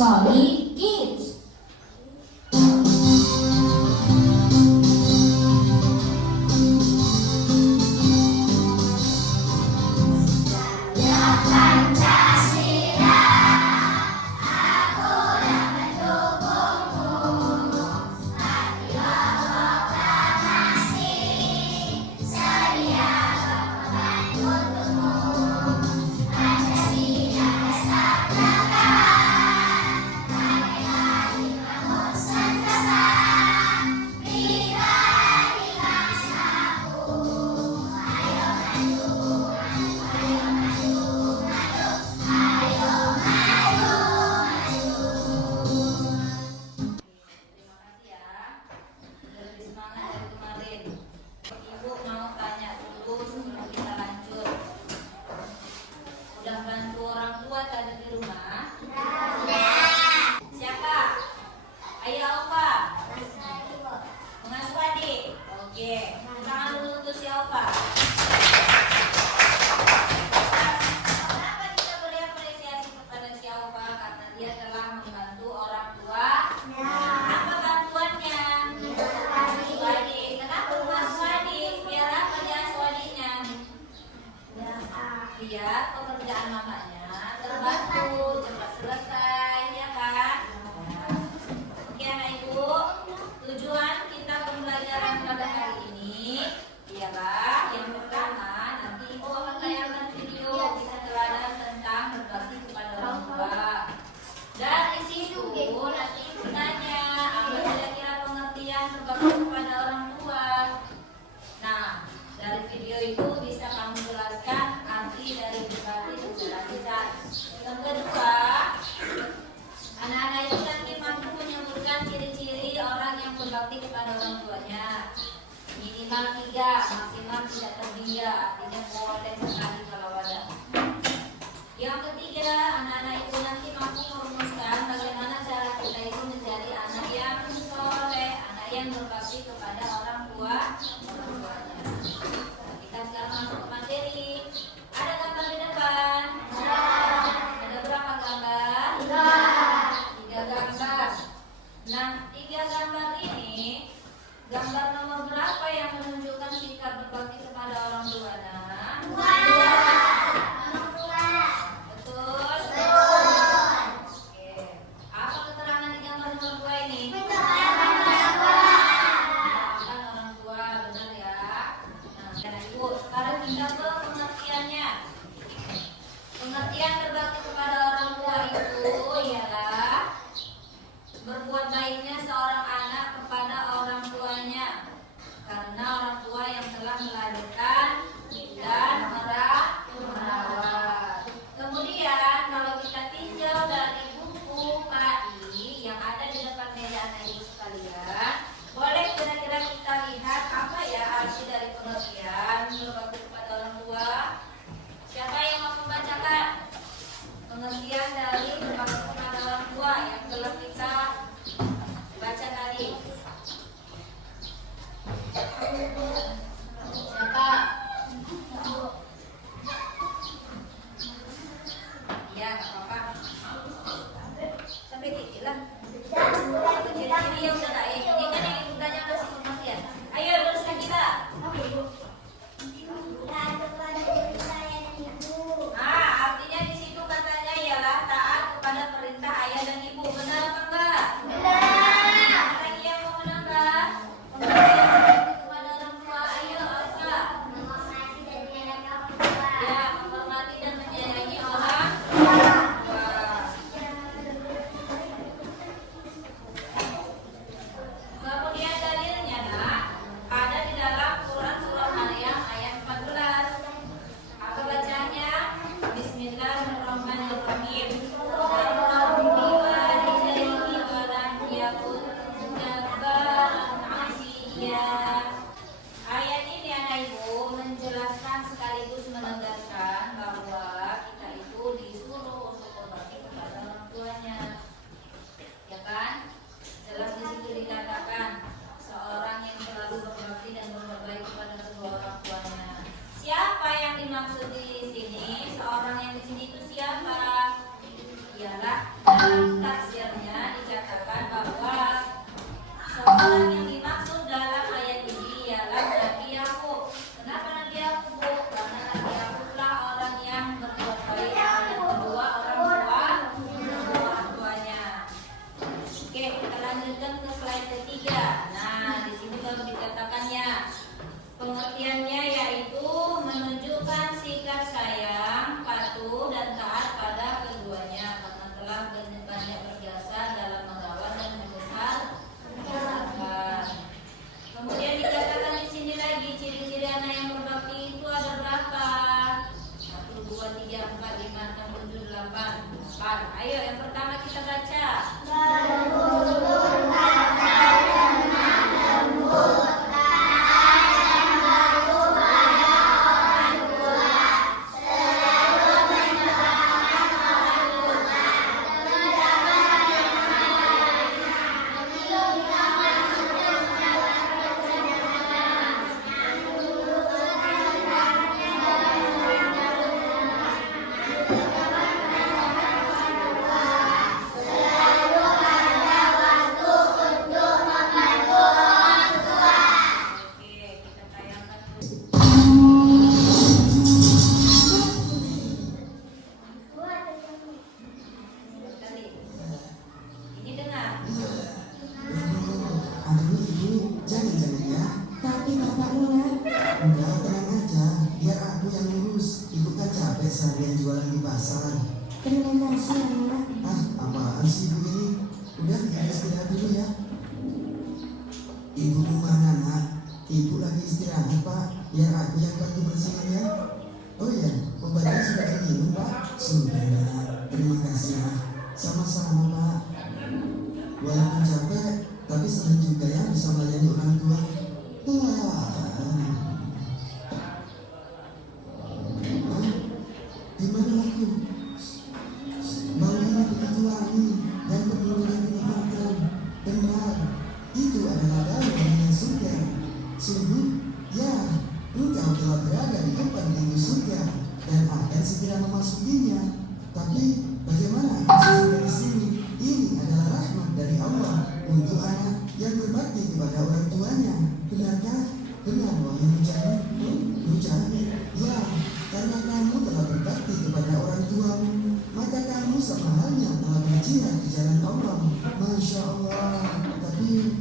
Solid Kids. Biar pekerjaan mamanya terbantu, cepat selesai, ya kan? Oke anak ibu, tujuan kita pembelajaran pada hari ini ialah yang pertama, nanti ibu akan tayangkan video kisah teladan tentang berbakti kepada orang tua. Dan di situ nanti ibu tanya apa kira-kira pengertian berbakti kepada orang tua. Nah, dari video itu bisa kamu jelaskan arti dari berbakti secara lisan. Yang kedua, anak-anak itu nanti mampu menyebutkan ciri-ciri orang yang berbakti kepada orang tuanya. Minimal 3, maksimal tidak terhingga, artinya boleh sekali kalau ada. Yang ketiga, anak-anak itu nanti mampu merumuskan bagaimana cara kita itu menjadi anak yang soleh, anak yang berbakti kepada orang tuanya. Kita sekarang masuk ke materi. Ada gambar di depan? Ada berapa gambar? 3 gambar. Nah, 3 gambar ini, gambar nomor berapa yang menunjukkan sikap berbakti kepada orang tua? Betul? Oke. Apa keterangan di gambar nomor 2 ini? Orang tua, benar ya? Nah, ibu, sekarang kita ke pengertiannya. Pengertian berbakti kepada orang tua itu ialah berbuat baiknya seorang anak kepada orang tuanya karena orang tua yang telah melahirkan dan merawat. Kemudian kalau kita tinjau dari buku PAI yang ada di depan meja anak ibu sekalian, boleh kira-kira kita lihat apa ya arti dari pengertian berbakti kepada orang tua? Siapa yang mau membacakan pengertian dari berbakti kepada orang tua yang telah kita baca tadi? Siapa? Iya, nggak apa-apa. Sampai titik lah. Ciri-ciri yang sudah ini kan yang ibu tanya kasih pengertian. Ayo teruskan kita. Nah, artinya di situ katanya ialah taat kepada perintah ayah dan ibu. Benar apa enggak? Benar. Lagi yang mau menambah? Pengertian kepada orang tua kita baca. Seharian jualan di pasar. Terima kasih ya. Apaan sih ibu ini? Udah istirahat dulu ya. Ibu kemana nak? Ibu lagi istirahat pak. Biar aku yang bantu bersihin ya. Oh iya, obatnya sudah diminum pak? Sudah nak. Terima kasih ya. Sama-sama pak. Walaupun capek, tapi senang juga ya bisa melayani orang tua. Gimana aku? Baunya begitu wangi dan penuh dengan kenikmatan. Benar, itu adalah bau yang surga. Sungguh, ya, engkau telah berada di depan pintu surga dan akan segera memasukinya. Tapi bagaimana aku dari sini? Ini adalah rahmat dari Allah untuk anak yang berbakti kepada orang tuanya. Benarkah? Benar, wahai mujahid. Mujahid, ya. Karena kamu telah berbakti kepada orang tuamu, maka kamu sama halnya telah berjihad di jalan Allah. Masya Allah. Tapi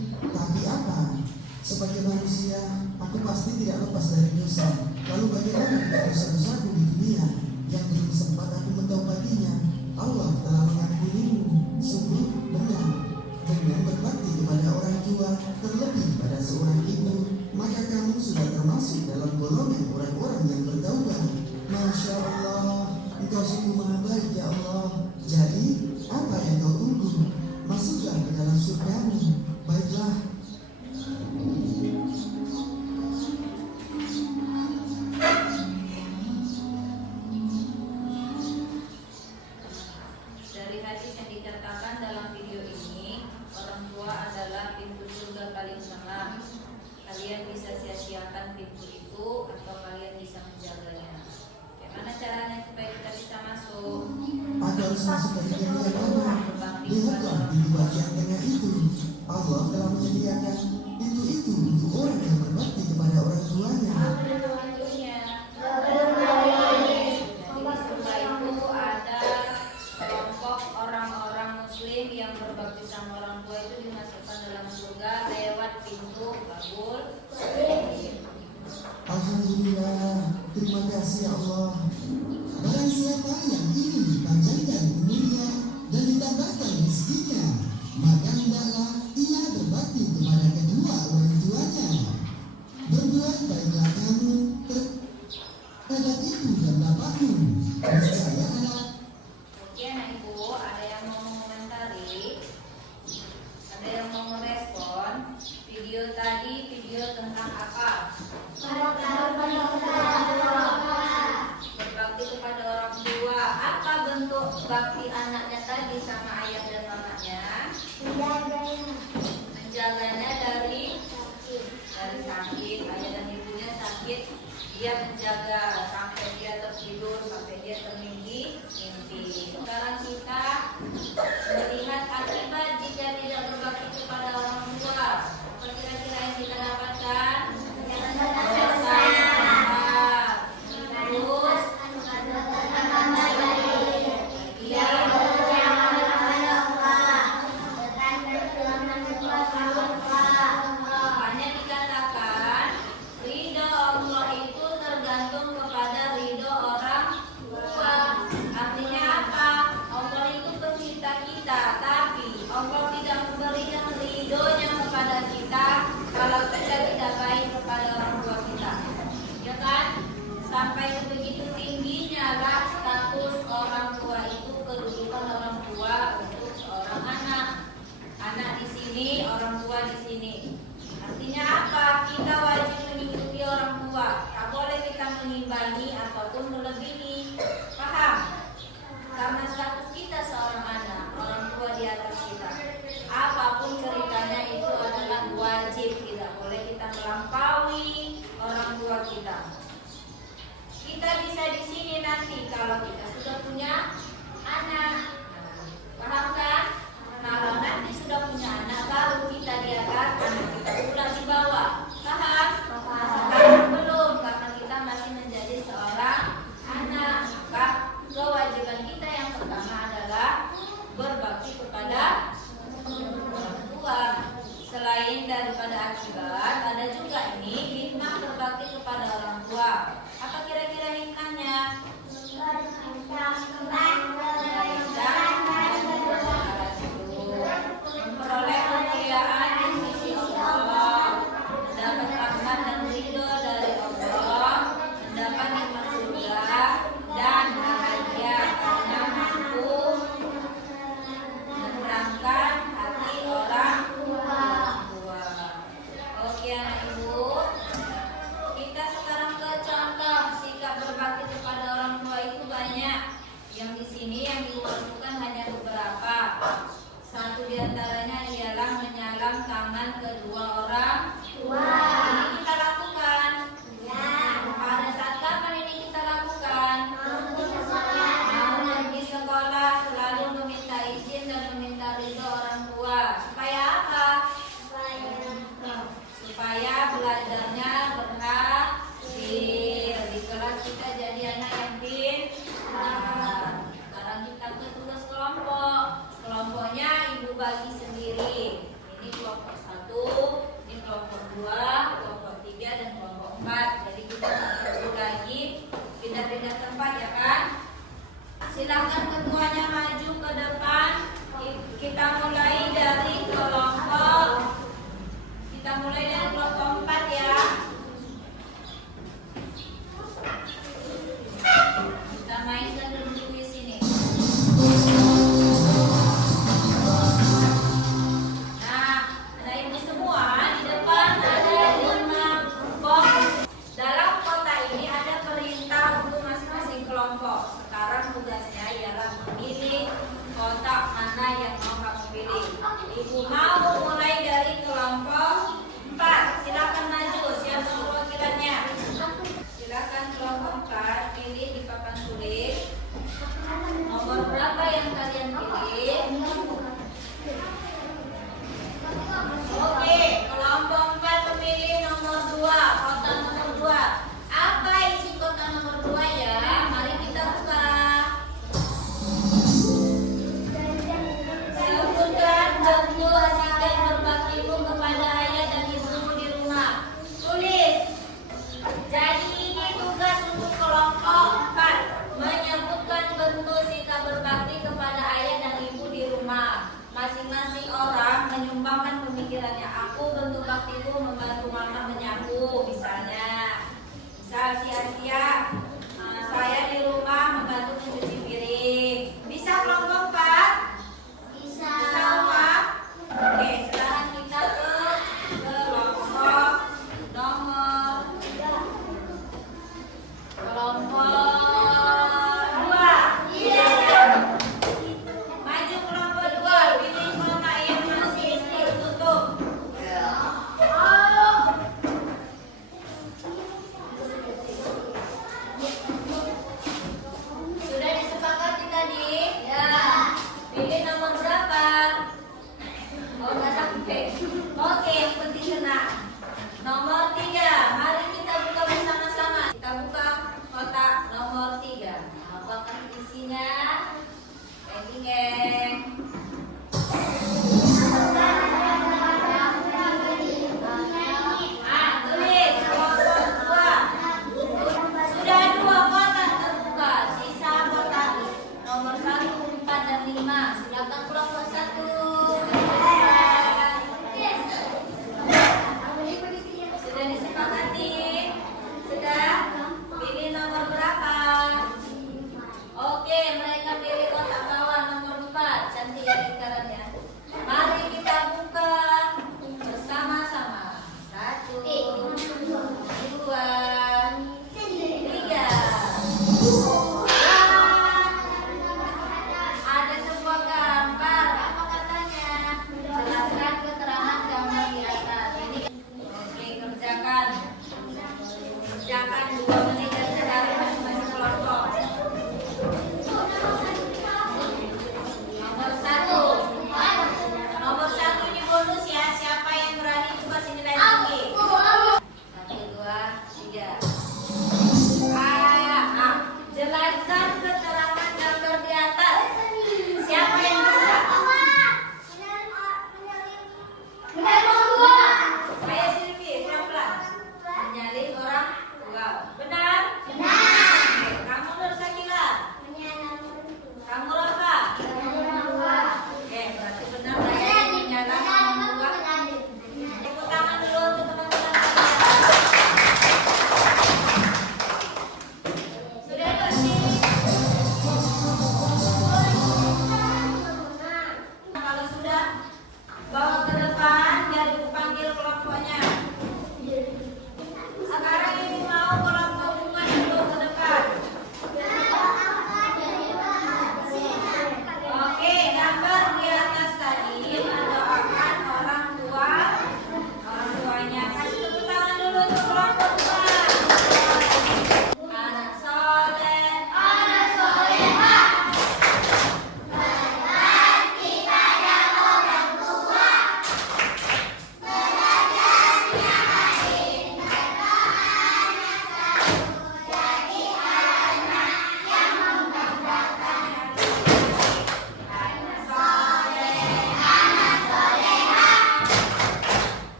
apa? Sebagai manusia, aku pasti tidak lepas dari dosa. Lalu bagaimana dengan dosa-dosaku di dunia yang belum sempat aku mentaubatinya? Allah telah mengampunimu. Sungguh benar. Dengan berbakti kepada orang tua, terlebih pada seorang ibu, maka kamu sudah termasuk dalam golongan orang-orang yang bertaubat. Masya Allah, engkau sungguh maha baik ya Allah. Jadi, apa yang kau tunggu? Masuklah ke dalam surgamu. Baiklah. Dari hadis yang dikatakan dalam video ini, orang tua adalah pintu surga paling tengah. Kalian bisa sia-siakan pintu itu atau kalian bisa menjaganya. Bagaimana caranya supaya kita bisa masuk? Anda harus masuk dari pintu yang mana? Lihatlah pintu bagian tengah itu. Allah telah menyediakan pintu itu untuk orang yang berbakti kepada orang tuanya. Jadi di surga itu ada kelompok orang-orang muslim yang berbakti sama orang tua itu dimasukkan dalam surga lewat pintu babul. Alhamdulillah, terima kasih ya Allah. Barang siapa yang ingin dipanjangkan umurnya dan ditambahkan rezekinya, maka hendaklah ia berbakti kepada kedua orang tuanya. Berbuat baiklah kamu terhadap ibu dan bapakmu. Niscaya anak. Oke anak ibu, ada yang mau mengomentari? Ada yang mau merespon? Video tadi video tentang apa? Berbakti kepada orang tua. Apa bentuk bakti anaknya tadi sama ayah dan mamanya? Menjaganya dari sakit. Ayah dan ibunya sakit, dia menjaga sampai dia tertidur, sampai dia termimpi. Sekarang kita melihat akibat jika tidak berbakti kepada orang tua. Apa kira-kira yang kita dapatkan? Hanya dikatakan ridho Allah itu tergantung kepada ridho orang tua. Artinya apa? Allah itu kita. Kita bisa di sini nanti kalau kita sudah punya anak. Paham kan? Kalau nanti sudah punya anak baru kita di atas, anak kita pula di bawah. Paham? Sekarang belum karena kita masih menjadi seorang anak. Maka kewajiban kita yang pertama adalah berbakti kepada orang tua. Selain daripada akibat, ada juga ini hikmah berbakti kepada orang tua. Apa kira-kira hikmahnya? Memperoleh kemuliaan di sisi Allah, mendapat rahmat dan ridho dari Allah, mendapat nikmat surga dan bahagia karena mampu menerangkan hati orang tua. Oke anak ibu, kita sekarang ke contoh sikap berbakti kepada orang tua itu banyak. Yang di sini yang dimasukkan hanya beberapa. Satu diantaranya ialah menyalam tangan kedua orang tua. Ini kita lakukan. Pada saat kapan ini kita lakukan? Mau pergi sekolah selalu meminta izin dan meminta ridho orang tua. Supaya apa? Supaya belajarnya berhasil. Di kelas kita jadi anak yang pintar. Sekarang kita ke tugas kelompok. Kelompoknya ibu bagi sendiri. Ini kelompok 1, ini kelompok 2, kelompok 3 dan kelompok 4. Jadi kita perlu lagi pindah-pindah tempat ya kan? Silakan ketuanya maju ke depan. Kita mulai dari kelompok 4 ya. Kita mainkan dulu kuis ini. Nah, anak ibu semua di depan ada 5 box. Dalam kotak ini ada perintah untuk masing-masing kelompok. Sekarang tugasnya ialah memilih kotak mana yang mau kamu pilih.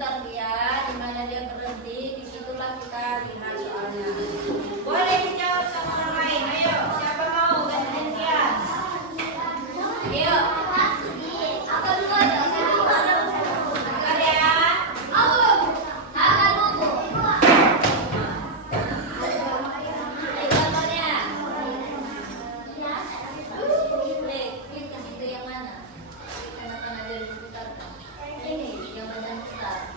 putar dia, di mana dia berhenti, disitulah kita lihat soalnya. Boleh dijawab sama orang lain, ayo. Siapa mau gantian? Ayo. Apa dulu ada? Ada ya? Ada buku. Ayo gambarnya. Klik ke situ yang mana? Tanda-tanda dari diputar. Ini yang badan putar.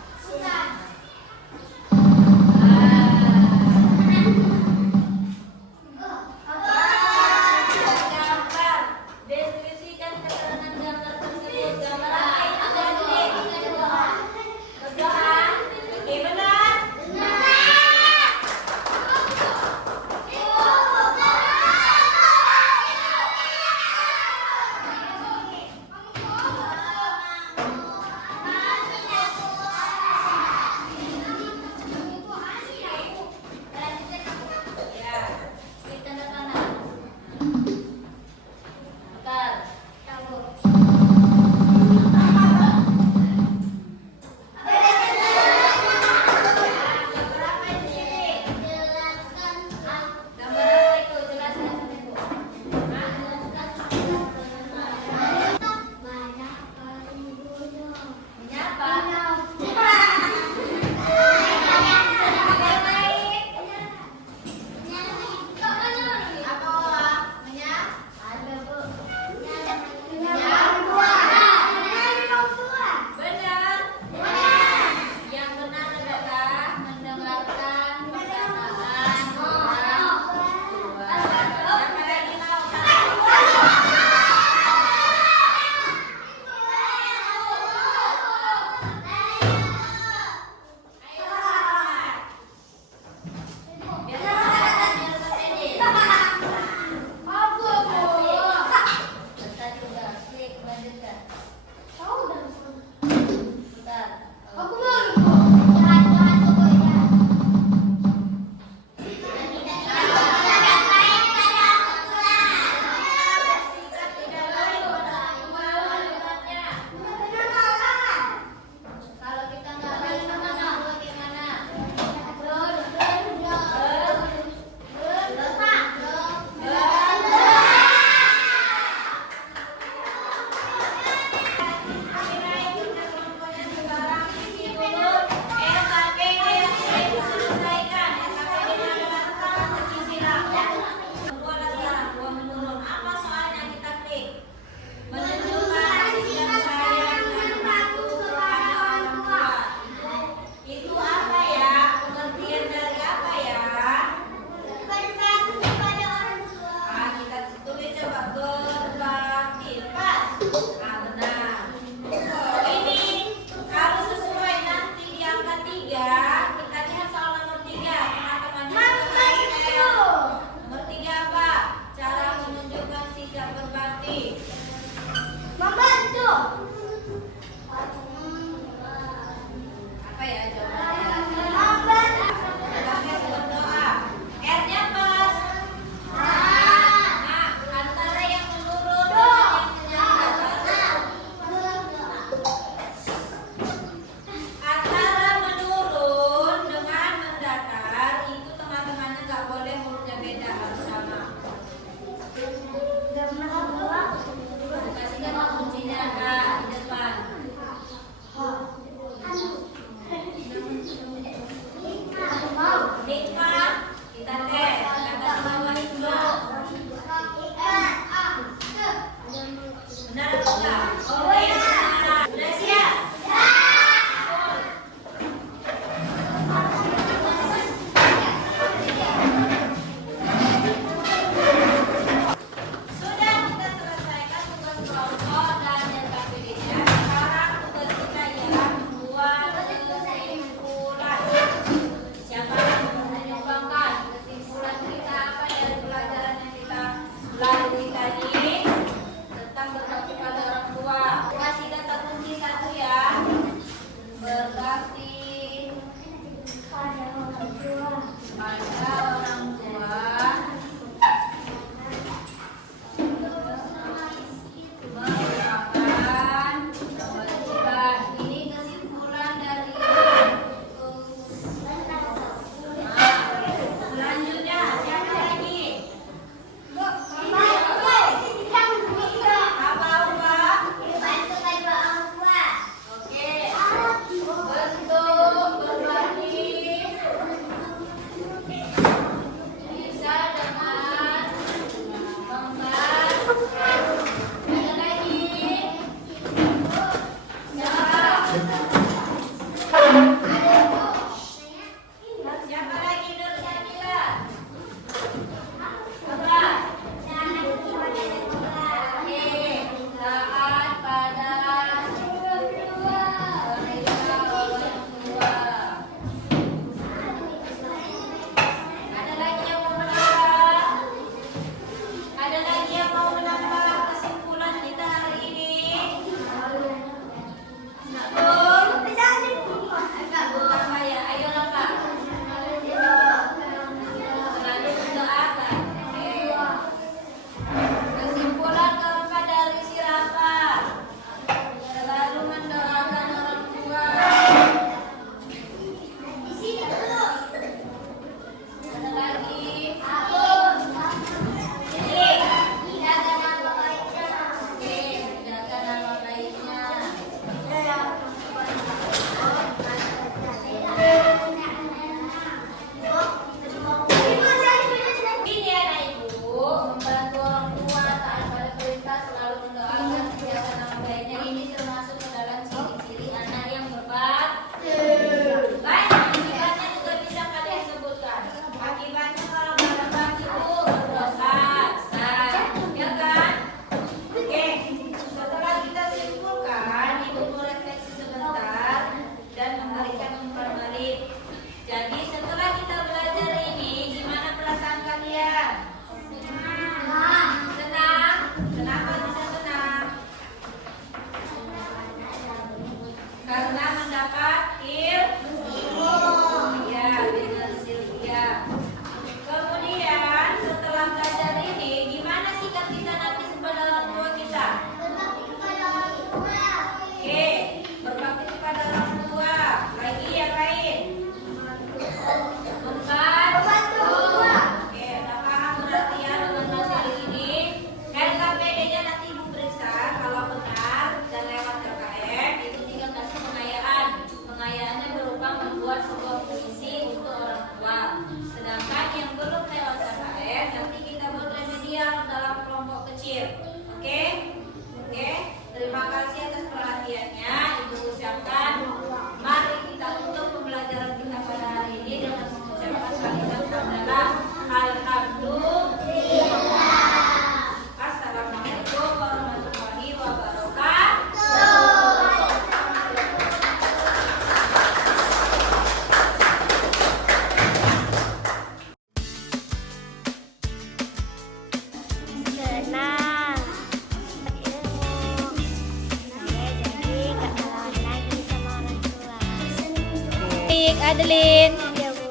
adik Adeline. Ya Bu.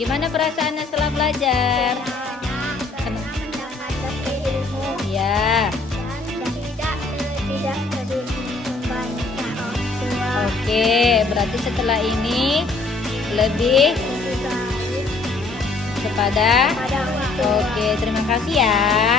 Gimana perasaannya setelah belajar? Karena mendapatkan ilmu Ya. dan tidak perlu membantah orang tua. Oke, berarti setelah ini lebih Lebih baik kepada. pada orang tua. Oke, terima kasih ya.